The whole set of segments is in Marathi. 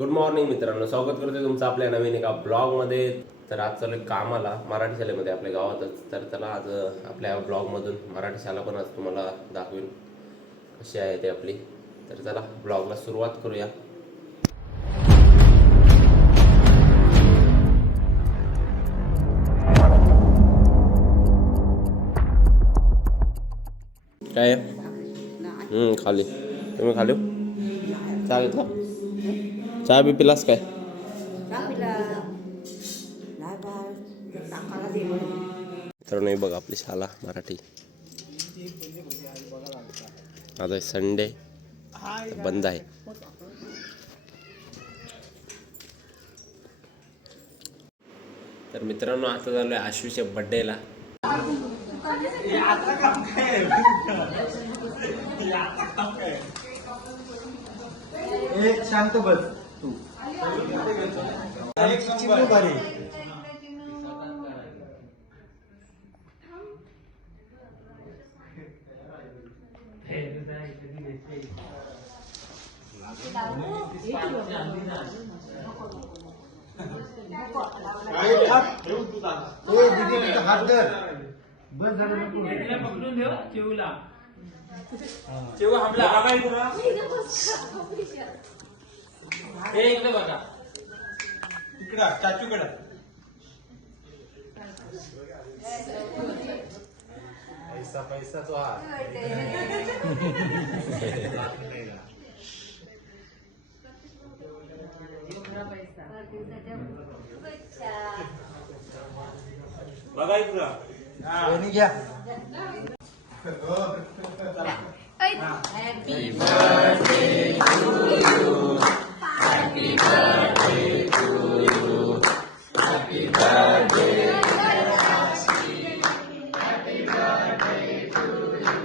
गुड मॉर्निंग मित्रांनो, स्वागत करतोय तुमचं आपल्या नवीन एका ब्लॉगमध्ये. तर आज चालू कामाला मराठी शाळेमध्ये आपल्या गावातच. तर चला आज आपल्या ब्लॉगमधून मराठी शाळा पण आज तुम्हाला दाखवेल कशी आहे ते आपली. तर चला ब्लॉगला सुरुवात करूया. काय खाली तुम्ही खाली चहा घेतला? चहा बी पिलास काय? तर नाही बघ आपली शाळा मराठी. आज आहे संडे, बंद आहे. तर मित्रांनो आता झालोय आश्वीच्या बड्डेला. शांत बस तू. बारी हात धर. बस झालं पकडून देऊ चिवला. चिव हमला हे इकडे बघा, इकडे चाचूकडे. पैसा पैसा तो हा. बघा इकडं घ्या. Happy birthday to you. Happy birthday to you. Happy birthday. Happy birthday to you.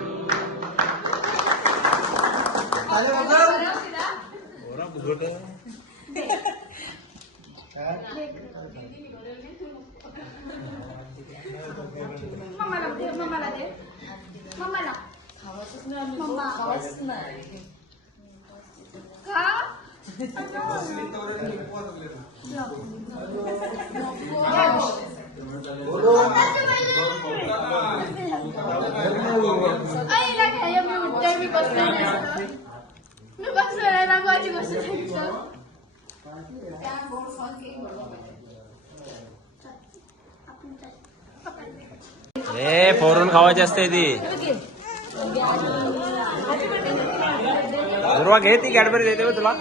आले बाबा. ओरा बुझोटे. मम्माला दे, मम्माला दे. मम्माला मम्मा खावाच नाही का? ए फोडून खावायची असते ती. दुर्वा घे ती कॅडबरी देते तुला.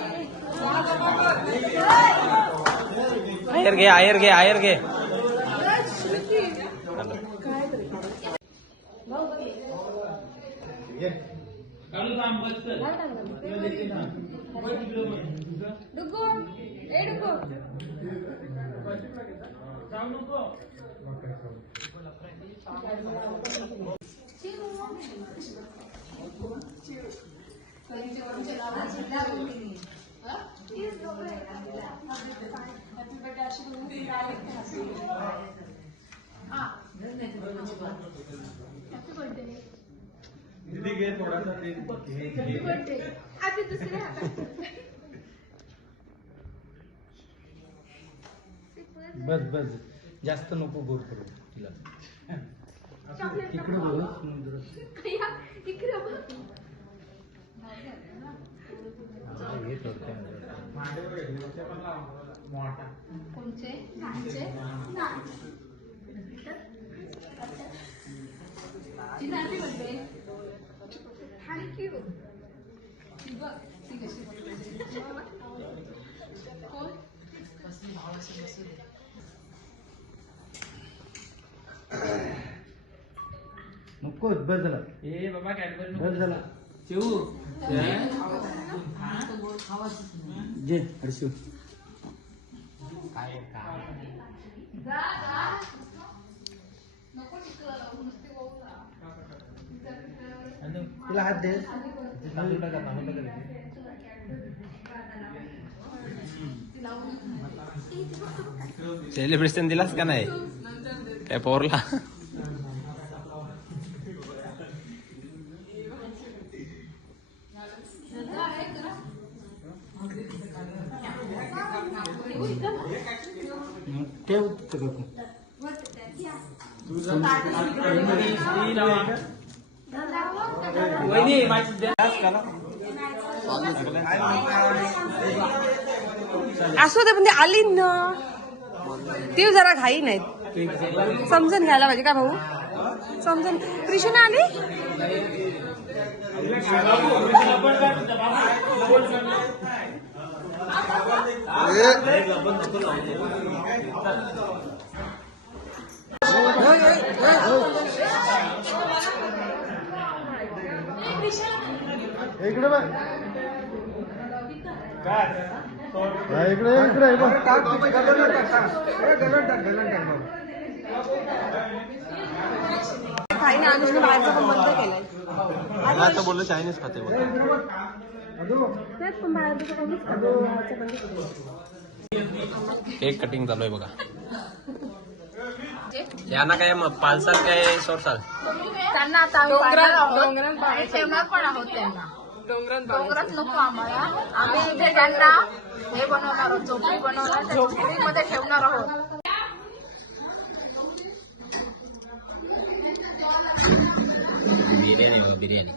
आयर घे, आयर घे, आयर घे. दीदी घे थोडासा. बस बस जास्त नको गोड करू तिला. इकडे बघ समुद्र. नको बस झाला. ए बाबा कॅडबरी बस झाला. चिऊ जे हर्षू तिला हात दे. सेलिब्रेशन दिलास का नाही काय पोरला? ठेव असू दे पण ते आली ना ती जरा घाई नाहीत समजून घ्यायला पाहिजे का भाऊ समजून कृष्ण आली इकडे बघ इकडे इकडे काही नाही अनुष्का बाहेरचं पण बंद केलंय आता बोललो चायनीज खाते तेच पण बाहेरचं कोणीच खातो बाहेरचं बंद केलंय केक कटिंग चालू आहे बघा यांना काय पालसाल काय सोडसाल त्यांना आता आम्ही ठेवणार पण आहोत त्यांना डोंगरात नको आम्हाला आम्ही इथे त्यांना हे बनवणार आहोत झोपडी बनवणार त्या झोपडीमध्ये ठेवणार आहोत बिर्याणी बिर्याणी